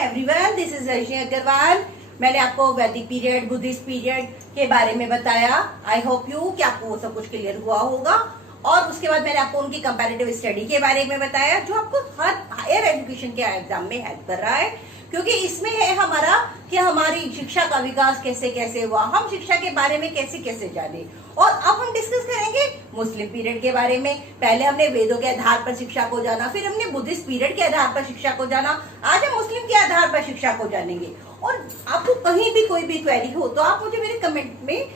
Everyone, this is Rajni Agarwal. मैंने आपको वैदिक पीरियड, बुद्धिस्ट पीरियड के बारे में बताया। आई होप यू कि आपको वो सब कुछ क्लियर हुआ होगा। और उसके बाद मैंने आपको उनकी कंपैरेटिव स्टडी के बारे में बताया, जो आपको हर हायर एजुकेशन के एग्जाम में हेल्प कर रहा है, क्योंकि इसमें है हमारा कि हमारी शिक्षा का विकास कैसे कैसे हुआ, हम शिक्षा के बारे में कैसे कैसे जाने। और अब हम डिस्कस करेंगे मुस्लिम पीरियड के बारे में। पहले हमने वेदों के आधार पर शिक्षा को जाना, फिर हमने बुद्धिस्ट पीरियड के आधार पर शिक्षा को जाना, आज हम मुस्लिम के आधार पर शिक्षा को जानेंगे। और आपको कहीं भी कोई भी क्वेरी हो तो आप मुझे मेरे कमेंट में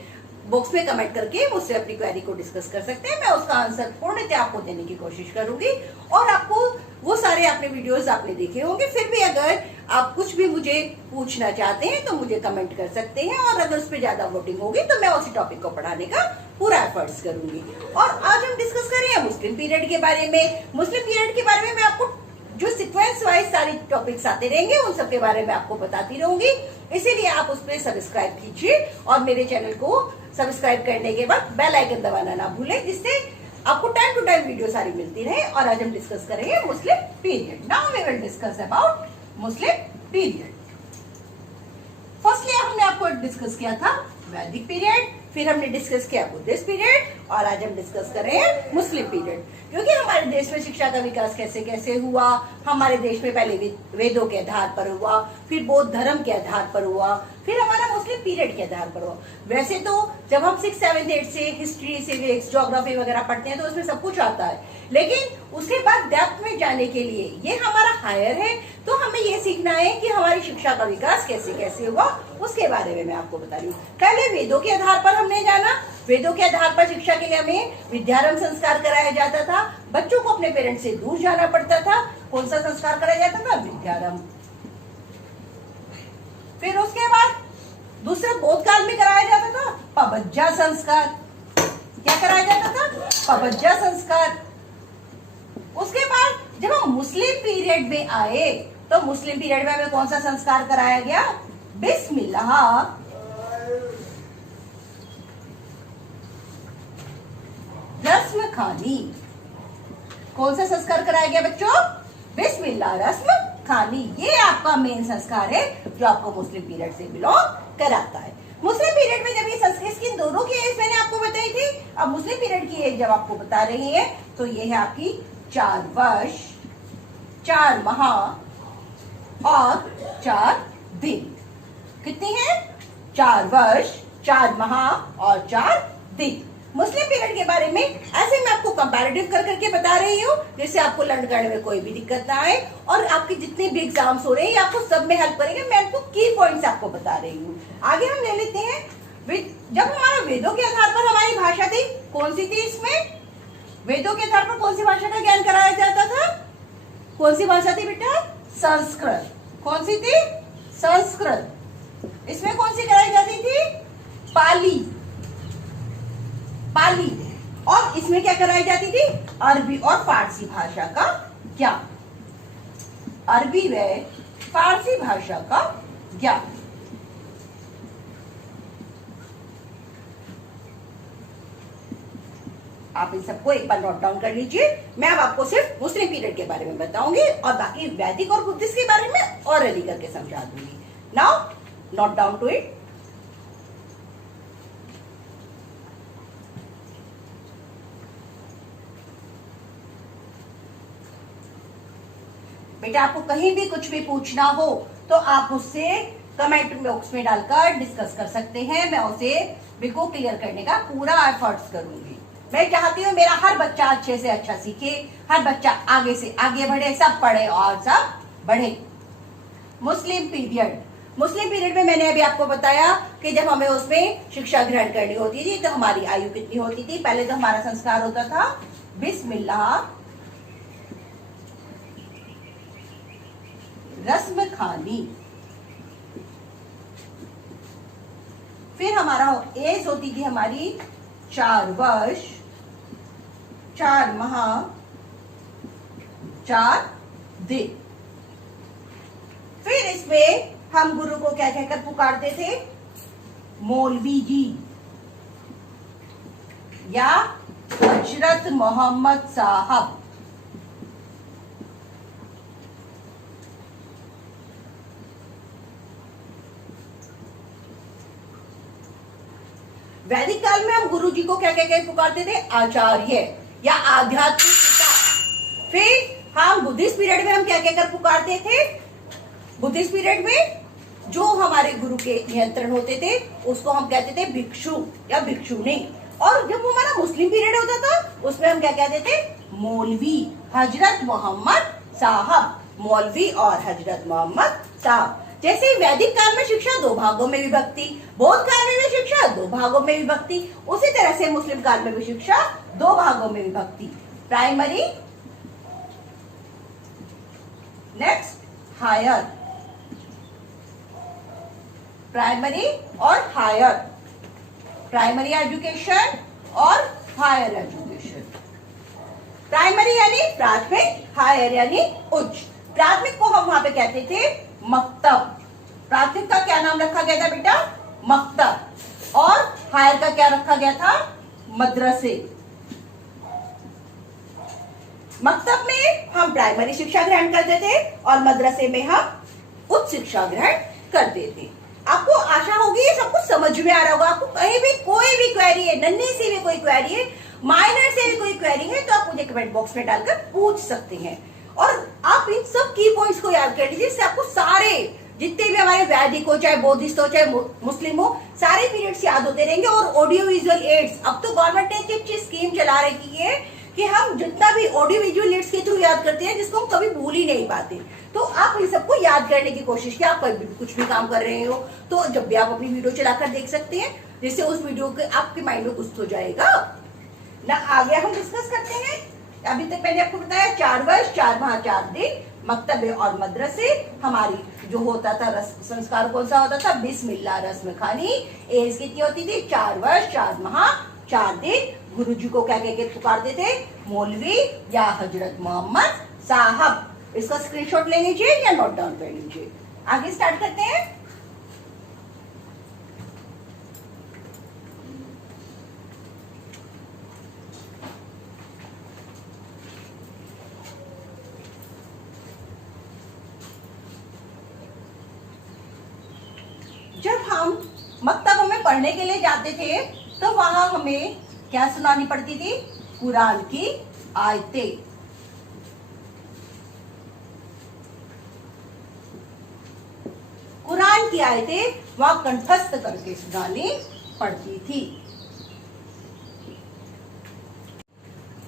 बॉक्स में कमेंट करके मुझसे अपनी क्वेरी को डिस्कस कर सकते हैं। मैं उसका आंसर पूर्णतः आपको देने की कोशिश करूंगी। और आपको वो सारे आपने वीडियोस आपने देखे होंगे, फिर भी अगर आप कुछ भी मुझे पूछना चाहते हैं तो मुझे कमेंट कर सकते हैं, और अगर उस पर ज्यादा वोटिंग होगी तो मैं उसी टॉपिक को पढ़ाने का पूरा एफर्ट्स करूंगी। और आज हम डिस्कस करेंगे मुस्लिम पीरियड के बारे में। मुस्लिम पीरियड के बारे में मैं आपको जो सीक्वेंस वाइज सारे टॉपिक्स आते रहेंगे उन सब के बारे में आपको बताती रहूंगी। इसीलिए आप उस पर सब्सक्राइब कीजिए और मेरे चैनल को सब्सक्राइब करने के बाद बेल आइकन दबाना ना भूलें, जिससे आपको टाइम टू टाइम वीडियो सारी मिलती रहे। और आज हम डिस्कस करेंगे Muslim period. Now we will discuss about Muslim period. Firstly हमने आपको डिस्कस किया था वैदिक पीरियड, फिर हमने डिस्कस किया बुद्धिस्ट पीरियड, और आज हम डिस्कस कर रहे हैं मुस्लिम पीरियड। क्योंकि हमारे देश में शिक्षा का विकास कैसे कैसे हुआ, हमारे देश में पहले वेदों के आधार पर हुआ, फिर बौद्ध धर्म के आधार पर हुआ, फिर हमारा मुस्लिम पीरियड के आधार पर हुआ। वैसे तो जब हम 6, 7, 8 से हिस्ट्री, सिविक्स, ज्योग्राफी वगैरह पढ़ते हैं तो उसमें सब कुछ आता है, लेकिन उसके बाद डेप्थ में जाने के लिए ये हमारा हायर है, तो हमें ये सीखना है कि हमारी शिक्षा का विकास कैसे कैसे हुआ, उसके बारे में मैं आपको बता रही हूँ। पहले वेदों के आधार पर हमने जाना। वेदों के आधार पर शिक्षा के लिए हमें विद्यारंभ संस्कार कराया जाता था। बच्चों को अपने पेरेंट्स से दूर जाना पड़ता था। कौन सा संस्कार कराया जाता था? विद्यारंभ। फिर उसके बाद दूसरा बौद्ध काल में कराया जाता था पबज्जा संस्कार। क्या कराया जाता था? पबज्जा संस्कार। उसके बाद जब हम मुस्लिम पीरियड में आए तो मुस्लिम पीरियड में हमें कौन सा संस्कार कराया गया? बिस्मिल्लाह रस्म खानी। कौन सा संस्कार कराया गया बच्चों? बिस्मिल्लाह रस्म खानी। ये आपका मेन संस्कार है जो आपको मुस्लिम पीरियड से बिलोंग कराता है। मुस्लिम पीरियड में जब ये संस्कार, इसकी दोनों की एज मैंने आपको बताई थी। अब मुस्लिम पीरियड की एज जब आपको बता रही है तो ये है आपकी 4 वर्ष 4 माह और 4 दिन। कितनी है? 4 वर्ष 4 माह और 4 दिन। मुस्लिम पीरियड के बारे में ऐसे मैं आपको कंपैरेटिव कर करके बता रही हूँ, जिससे आपको लर्न करने में कोई भी दिक्कत ना आए, और आपके जितने भी एग्जाम्स हो रहे हैं आपको सब में हेल्प करेंगे। मैं आपको की पॉइंट्स आपको बता रही हूँ। आगे हम ले लेते हैं, जब हमारा वेदों के आधार पर हमारी भाषा थी, कौन सी थी? इसमें वेदों के आधार पर कौन सी भाषा का ज्ञान कराया जाता था? कौन सी भाषा थी बेटा? संस्कृत। कौन सी थी? संस्कृत। इसमें कौन सी कराई जाती थी? पाली। पाली। और इसमें क्या कराई जाती थी? अरबी और फारसी भाषा का ज्ञान। अरबी व फारसी भाषा का ज्ञान। आप इन सबको एक बार नोट डाउन कर लीजिए। मैं अब आपको सिर्फ मुस्लिम पीरियड के बारे में बताऊंगी और बाकी वैदिक और बुद्धिस्ट के बारे में और रेडी करके समझा दूंगी। Now note down to it. बेटा आपको कहीं भी कुछ भी पूछना हो तो आप उससे कमेंट बॉक्स में डालकर डिस्कस कर सकते हैं। मैं उसे बिल्कुल क्लियर करने का पूरा एफर्ट्स करूंगी। मैं चाहती हूँ मेरा हर बच्चा अच्छे से अच्छा सीखे, हर बच्चा आगे से आगे बढ़े, सब पढ़े और सब बढ़े। मुस्लिम पीरियड में मैंने अभी आपको बताया कि जब हमें उसमें शिक्षा ग्रहण करनी होती थी तो हमारी आयु कितनी होती थी? पहले तो हमारा संस्कार होता था बिस्मिल्लाह रस्म खानी। फिर हमारा एज होती थी हमारी 4 वर्ष 4 माह 4 दिन। फिर इसमें हम गुरु को क्या कहकर पुकारते थे? मौलवी जी या हजरत मोहम्मद साहब। वैदिक काल में हम गुरु जी को क्या क्या क्या पुकारते थे? आचार्य या आध्यात्मिक पिता। फिर हम बुद्धिस्ट पीरियड में हम क्या क्या कर पुकारते थे? बुद्धिस्ट पीरियड में जो हमारे गुरु के नियंत्रण होते थे उसको हम कहते थे भिक्षु या भिक्षुनी। और जब वो हमारा मुस्लिम पीरियड होता था उसमें हम क्या कहते थे? मौलवी, हजरत मोहम्मद साहब। मौलवी और हजरत मोहम्मद साहब। जैसे वैदिक काल में शिक्षा दो भागों में विभक्ति, बौद्ध काल में भी शिक्षा दो भागों में विभक्ति, उसी तरह से मुस्लिम काल में भी शिक्षा दो भागों में विभक्ति, प्राइमरी, नेक्स्ट हायर। प्राइमरी और हायर, प्राइमरी एजुकेशन और हायर एजुकेशन। प्राइमरी यानी प्राथमिक, हायर यानी उच्च। प्राथमिक को हम वहां पे कहते थे मक्तब। प्राथमिक का क्या नाम रखा गया था बेटा? मक्तब। और हायर का क्या रखा गया था? मदरसे। मक्तब में हम प्राइमरी शिक्षा ग्रहण करते थे और मदरसे में हम उच्च शिक्षा ग्रहण करते थे। आपको आशा होगी ये सब कुछ समझ में आ रहा होगा। आपको कहीं भी कोई भी क्वेरी है, नन्ही सी भी कोई क्वेरी है, माइनर से भी कोई क्वेरी है, तो आप मुझे कमेंट बॉक्स में डालकर पूछ सकते हैं। और आप इन सब की पॉइंट्स को याद कर लीजिए, इससे आपको सारे जितने भी हमारे वैदिक हो, चाहे बौद्धिस्ट हो, चाहे मुस्लिम हो, सारे पीरियड्स याद होते रहेंगे। और ऑडियो विजुअल एड्स, अब तो गवर्नमेंट ने एक अच्छी स्कीम चला रखी है कि हम जितना भी ऑडियो विजुअल एड्स के थ्रू याद करते हैं, जिसको हम कभी भूल ही नहीं पाते। तो आप इन सबको याद करने की कोशिश किया। आप कभी भी कुछ भी काम कर रहे हो तो जब भी आप अपनी वीडियो चलाकर देख सकते हैं, जिससे उस वीडियो के आपके माइंड में कुछ हो जाएगा ना। आगे हम डिस्कस करते हैं। अभी तक मैंने आपको बताया 4 वर्ष 4 माह 4 दिन, मक्तबे और मदरसे। हमारी जो होता था संस्कार कौन सा होता था? बिस्मिल्लाह रस्म खानी। एज कितनी होती थी? 4 वर्ष 4 माह 4 दिन। गुरु जी को क्या कह के पुकारते थे? मौलवी या हजरत मोहम्मद साहब। इसका स्क्रीनशॉट ले लीजिए या नोट डाउन कर लीजिए। आगे स्टार्ट करते हैं। जब हम मक्तबों में पढ़ने के लिए जाते थे तो वहां हमें क्या सुनानी पड़ती थी? कुरान की आयतें। कुरान की आयतें वहां कंठस्थ करके सुनानी पड़ती थी।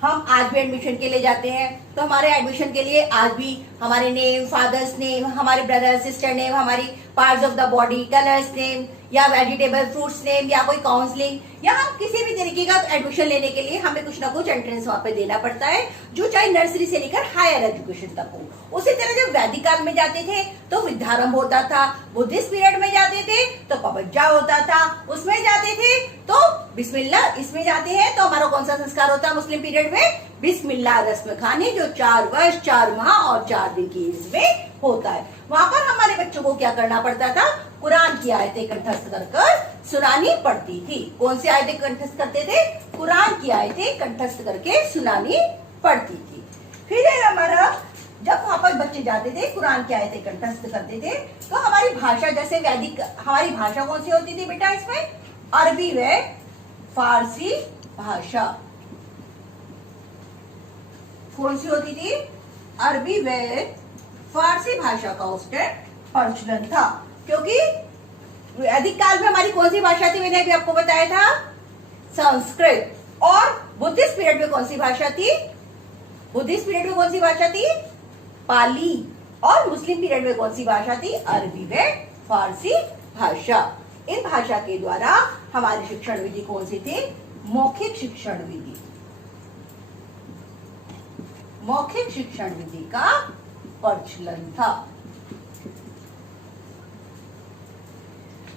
हम आज भी एडमिशन के लिए जाते हैं तो हमारे एडमिशन के लिए आज भी हमारे नेम, फादर्स नेम, हमारे ब्रदर सिस्टर नेम, हमारी parts of the body, colours name या वेजिटेबल फ्रूट्स नेम या कोई काउंसलिंग या हम किसी भी तरीके का एडमिशन लेने के लिए हमें कुछ ना कुछ एंट्रेंस वहां पे देना पड़ता है, जो चाहे नर्सरी से लेकर हायर एजुकेशन तक हो। उसी तरह जब वैदिक काल में जाते थे तो विद्यारंभ होता था, बुद्धिस्ट पीरियड में जाते थे तो पबज्जा होता था, उसमें जाते थे तो बिस्मिल्लाह, इसमें जाते हैं तो हमारा कौन सा संस्कार होता है मुस्लिम पीरियड में? बिस्मिल्लाह रस्म खानी, जो 4 वर्ष 4 माह और 4 दिन की एज में होता है। वहां पर हमारे बच्चों को क्या करना पड़ता था? कुरान की आयतें कंठस्थ कर सुनानी पड़ती थी। कौन सी आयतें कंठस्थ करते थे? कुरान की आयतें कंठस्थ करके सुनानी पड़ती थी। फिर हमारा जब वहां पर बच्चे जाते थे कुरान की आयतें कंठस्थ करते थे तो हमारी भाषा, जैसे वैदिक, हमारी भाषा कौन सी होती थी बेटा? इसमें अरबी व फारसी भाषा। कौन सी होती थी? अरबी व फारसी भाषा का उस टाइम प्रचलन था। क्योंकि वैदिक काल में हमारी कौन सी भाषा थी? मैंने अभी आपको बताया था संस्कृत। और बुद्धिस्ट पीरियड में कौन सी भाषा थी? बुद्धिस्ट पीरियड में कौन सी भाषा थी? पाली। और मुस्लिम पीरियड में कौन सी भाषा थी? अरबी व फारसी भाषा। इन भाषा के द्वारा हमारी शिक्षण विधि कौन सी थी? मौखिक शिक्षण विधि। मौखिक शिक्षण विधि का प्रचलन था।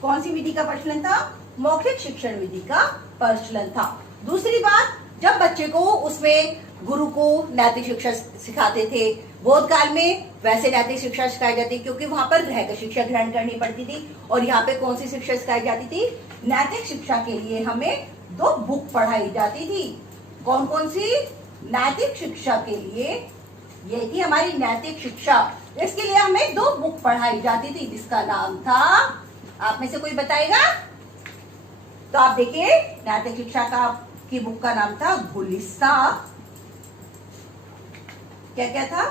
कौन सी विधि का प्रचलन था? मौखिक शिक्षण विधि का प्रचलन था। दूसरी बात, जब बच्चे को उसमें गुरु को नैतिक शिक्षा सिखाते थे, बौद्ध काल में वैसे नैतिक शिक्षा सिखाई जाती, क्योंकि वहां पर रहकर शिक्षा ग्रहण करनी पड़ती थी। और यहाँ पे कौन सी शिक्षा सिखाई जाती थी? नैतिक शिक्षा के लिए हमें 2 बुक पढ़ाई जाती थी। कौन कौन सी? नैतिक शिक्षा के लिए ये थी हमारी नैतिक शिक्षा। इसके लिए हमें 2 बुक पढ़ाई जाती थी, जिसका नाम था, आप में से कोई बताएगा? तो आप देखिए नैतिक शिक्षा का की बुक का नाम था गुलिस्ता, क्या क्या था,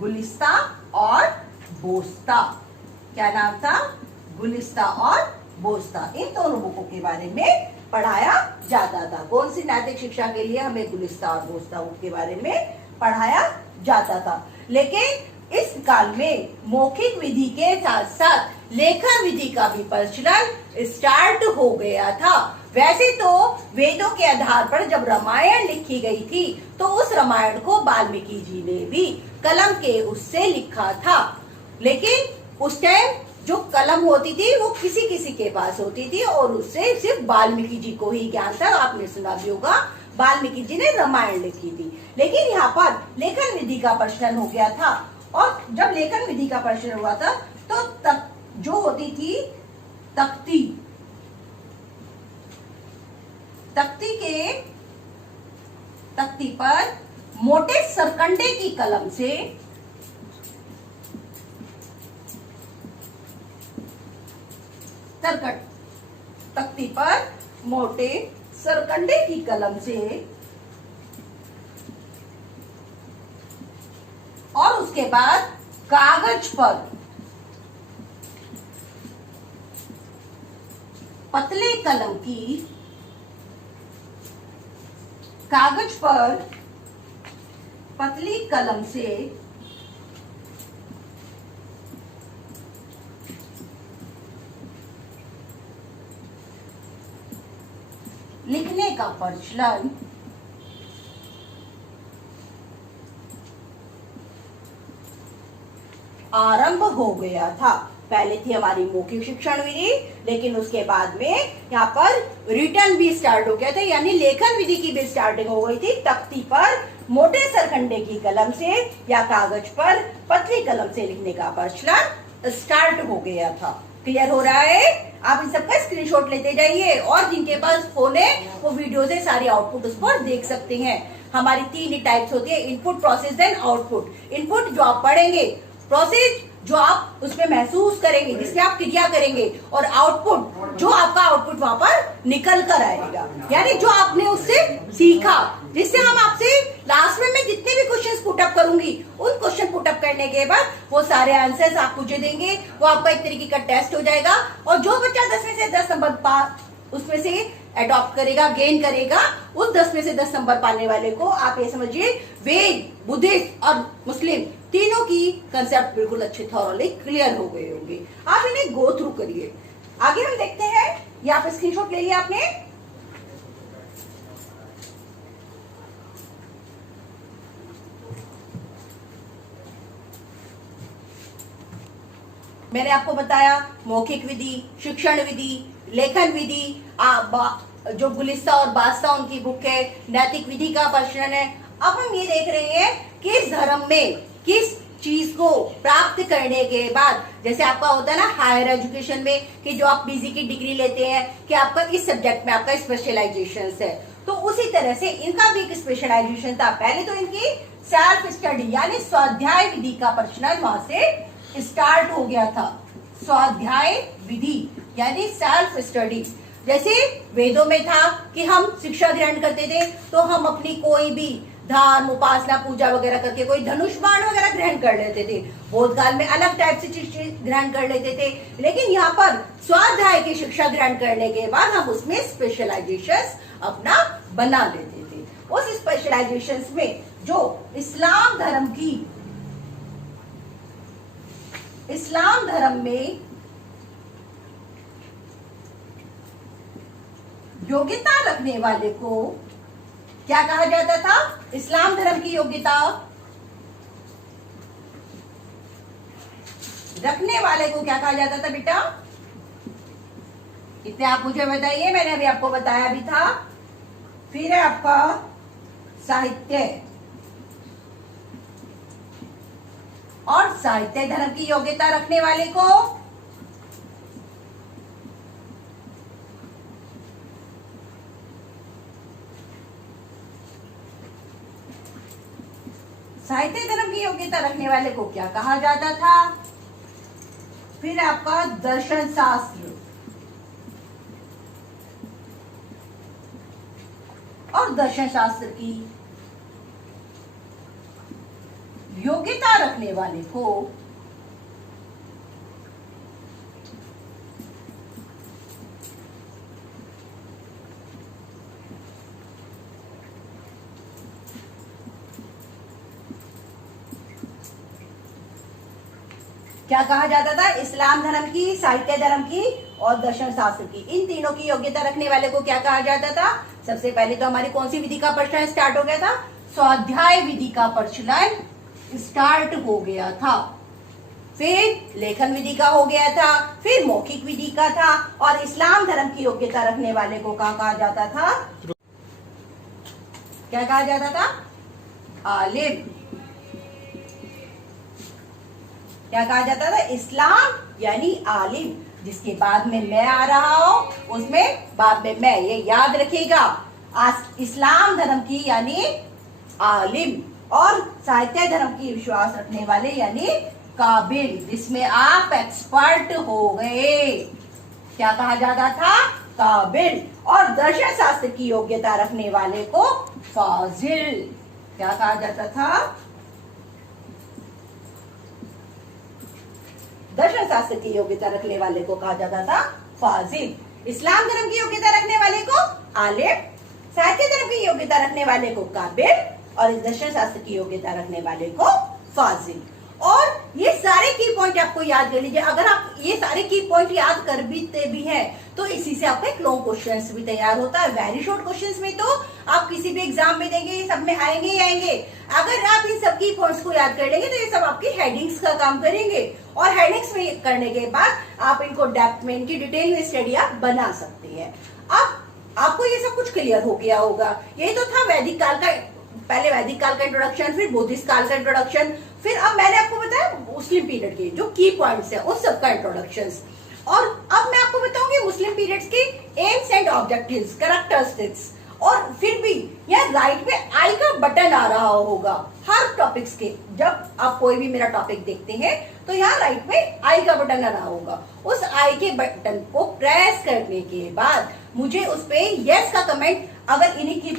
गुलिस्ता और बोस्ता। क्या नाम था, गुलिस्ता और बोस्ता। इन दोनों बुकों के बारे में पढ़ाया जाता था। कौन सी नैतिक शिक्षा के लिए हमें गुलिस्ता और बोस्ता बुक के बारे में पढ़ाया जाता था। लेकिन इस काल में मौखिक विधि के साथ साथ लेखन विधि का भी प्रचलन स्टार्ट हो गया था। वैसे तो वेदों के आधार पर जब रामायण लिखी गई थी तो उस रामायण को वाल्मीकि जी ने भी कलम के उससे लिखा था, लेकिन उस टाइम जो कलम होती थी वो किसी किसी के पास होती थी और उससे सिर्फ वाल्मीकि जी को ही ज्ञान था। आपने सुना भी होगा वाल्मीकि जी ने रामायण लिखी थी। लेकिन यहाँ पर लेखन विधि का प्रचलन हो गया था, और जब लेखन विधि का प्रचलन हुआ था तो जो होती थी तख्ती, तख्ती पर मोटे सरकंडे की कलम से तख्ती पर मोटे सरकंडे की कलम से और उसके बाद कागज पर पतले कलम की, कागज पर पतली कलम से लिखने का प्रचलन आरंभ हो गया था। पहले थी हमारी मौखिक शिक्षण विधि, लेकिन उसके बाद में यहाँ पर रिटर्न भी स्टार्ट हो गया था, यानी लेखन विधि की भी स्टार्टिंग हो गई थी। तख्ती पर मोटे सरकंडे की कलम से या कागज पर पतली कलम से लिखने का प्रचलन स्टार्ट हो गया था। क्लियर हो रहा है? आप इन सबका स्क्रीनशॉट लेते जाइए और जिनके पास फोन है वो वीडियो से सारी आउटपुट उस पर देख सकते हैं। हमारी 3 ही टाइप्स होती है, input, process and output. Input जो आप पढ़ेंगे, प्रोसेस जो आप उसमें महसूस करेंगे, जिससे आप क्रिया करेंगे, और आउटपुट जो आपका आउटपुट वहां पर निकल कर आएगा, यानी जो आपने उससे सीखा, जिससे हम आपसे लास्ट में मैं जितने भी क्वेश्चंस पुटअप करूंगी उन क्वेश्चन पुटअप करने के बाद वो सारे आंसर्स आप मुझे देंगे। वो आपका एक तरीके का टेस्ट हो जाएगा, और जो बच्चा 10 में से 10 नंबर उसमें से अडॉप्ट करेगा, गेन करेगा, उस 10 में से 10 नंबर पाने वाले को आप ये समझिए वेद, बुद्धिस्ट और मुस्लिम तीनों की कंसेप्ट बिल्कुल अच्छे थॉरली क्लियर हो गए होंगे। आप इन्हें गो थ्रू करिए। आगे हम देखते हैं, यहाँ पे स्क्रीनशॉट ले लिया आपने। मैंने आपको बताया मौखिक विधि, शिक्षण विधि, लेखन विधि, जो गुलिस्ता और बास्ता उनकी बुक है, नैतिक विधि का प्रचलन है। अब हम ये देख रहे हैं कि इस धर्म में किस चीज को प्राप्त करने के बाद, जैसे आपका होता है ना हायर एजुकेशन में कि जो आप पीजी की डिग्री लेते हैं कि आपका इस सब्जेक्ट में आपका स्पेशलाइजेशन है, तो उसी तरह से इनका भी एक स्पेशलाइजेशन था। पहले तो इनकी सेल्फ स्टडी यानी स्वाध्याय विधि का प्रचलन वहां से स्टार्ट हो गया था। स्वाध्याय विधि यानी सेल्फ स्टडी। जैसे वेदों में था कि हम शिक्षा ग्रहण करते थे तो हम अपनी कोई भी धर्म, उपासना, पूजा वगैरह करके कोई धनुष बाण वगैरह ग्रहण कर लेते थे। बौद्ध काल में अलग टाइप से चीज ग्रहण कर लेते थे, लेकिन यहाँ पर स्वाध्याय की शिक्षा ग्रहण करने के बाद हम उसमें स्पेशलाइजेशन अपना बना लेते थे। उस स्पेशलाइजेशन में जो इस्लाम धर्म में योग्यता रखने वाले को क्या कहा जाता था? इस्लाम धर्म की योग्यता रखने वाले को क्या कहा जाता था बेटा? इतने आप मुझे बताइए, मैंने अभी आपको बताया भी था। फिर है आपका साहित्य, और साहित्य धर्म की योग्यता रखने वाले को क्या कहा जाता था? फिर आपका दर्शन शास्त्र, और दर्शन शास्त्र की योग्यता रखने वाले को क्या कहा जाता था? इस्लाम धर्म की, साहित्य धर्म की और दर्शन शास्त्र की, इन तीनों की योग्यता रखने वाले को क्या कहा जाता था? सबसे पहले तो हमारी कौन सी विधि का प्रचलन स्टार्ट हो गया था? स्वाध्याय विधि का प्रचलन स्टार्ट हो गया था। फिर लेखन विधि का हो गया था, फिर मौखिक विधि का था, और इस्लाम धर्म की योग्यता रखने वाले को क्या कहा जाता था? क्या कहा जाता था? आलिम। क्या कहा जाता था? इस्लाम यानी आलिम, जिसके बाद में मैं आ रहा हूं उसमें बाद में मैं, ये याद रखिएगा। इस्लाम धर्म की यानी आलिम, और साहित्य धर्म की विश्वास रखने वाले यानी काबिल, जिसमें आप एक्सपर्ट हो गए। क्या कहा जाता था? काबिल। और दर्शन शास्त्र की योग्यता रखने वाले को फाजिल। क्या कहा जाता था? दर्शन शास्त्र की योग्यता रखने वाले को कहा जाता था फाजिल। इस्लाम धर्म की योग्यता रखने वाले को आलिम, साहित्य धर्म की योग्यता रखने वाले को काबिल, और दर्शन शास्त्र की योग्यता रखने वाले को फाजिल। और ये सारे की पॉइंट आपको याद कर लीजिए। अगर आप ये सारे की पॉइंट याद कर भी हैं तो इसी से आपका एक लॉन्ग क्वेश्चंस भी तैयार होता है। वेरी शॉर्ट क्वेश्चंस में तो आप किसी भी एग्जाम में देंगे, ये सब में आएंगे ही आएंगे। अगर आप इन सब की पॉइंट्स को याद कर लेंगे तो ये सब आपकी हेडिंग्स का काम करेंगे, और हेडिंग्स में करने के बाद आप इनको डेप्थ में, इनकी डिटेल में स्टडी आप बना सकते हैं। अब आपको ये सब कुछ क्लियर हो गया होगा। ये तो था वैदिक काल का, पहले वैदिक काल का इंट्रोडक्शन, फिर बुद्धिस्ट काल का इंट्रोडक्शन, फिर अब मैंने आपको बताया मुस्लिम पीरियड के जो की पॉइंट्स है उस सबका इंट्रोडक्शन। और अब मैं आपको बताऊंगी मुस्लिम पीरियड्स के एम्स एंड ऑब्जेक्टिव्स, कैरेक्टरिस्टिक्स, और फिर भी यहाँ राइट में आई का बटन आ रहा होगा हर टॉपिक्स के। जब आप कोई भी मेरा टॉपिक देखते हैं तो यहाँ राइट में आई का बटन आ रहा होगा। उस आई के बटन को प्रेस करने के बाद मुझे उस पे यस का कमेंट, अगर इन्हीं की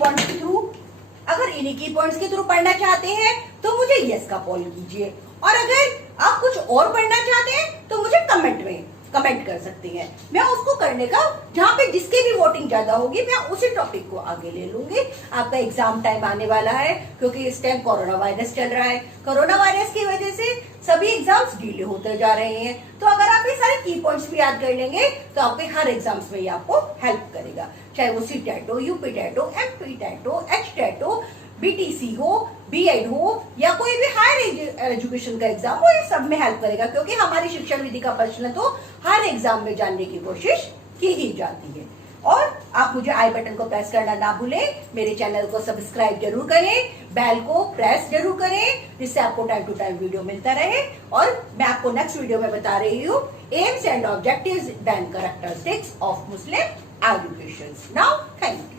पॉइंट्स के थ्रू पढ़ना चाहते हैं तो मुझे यस का कॉल कीजिए, और अगर आप कुछ और पढ़ना चाहते हैं तो मुझे कमेंट में कमेंट कर सकते हैं। मैं उसको करने का, जहां पे जिसकी भी वोटिंग ज्यादा होगी मैं उसी टॉपिक को आगे ले लूंगी। आपका एग्जाम टाइम आने वाला है, क्योंकि इस टाइम कोरोना वायरस चल रहा है। कोरोना वायरस की वजह से सभी एग्जाम्स डिले होते जा रहे हैं। तो अगर आप ये सारे की पॉइंट्स भी याद कर लेंगे तो आपके हर एग्जाम्स में ये आपको हेल्प करेगा, चाहे वो सी टेट हो, यूपी टेट हो, एमपी टेट हो, एच टेट हो, बीटीसी हो, बीएड हो, या कोई भी हायर एजुकेशन का एग्जाम हो, ये सब में हेल्प करेगा। क्योंकि हमारी शिक्षण विधि का प्रश्न तो हर एग्जाम में जानने की कोशिश की ही जाती है। और आप मुझे आई बटन को प्रेस करना ना भूलें, मेरे चैनल को सब्सक्राइब जरूर करें, बेल को प्रेस जरूर करें, जिससे आपको टाइम टू टाइम वीडियो मिलता रहे। और मैं आपको नेक्स्ट वीडियो में बता रही हूँ AIIMS and objectives and characteristics of Muslim education. Now thank you.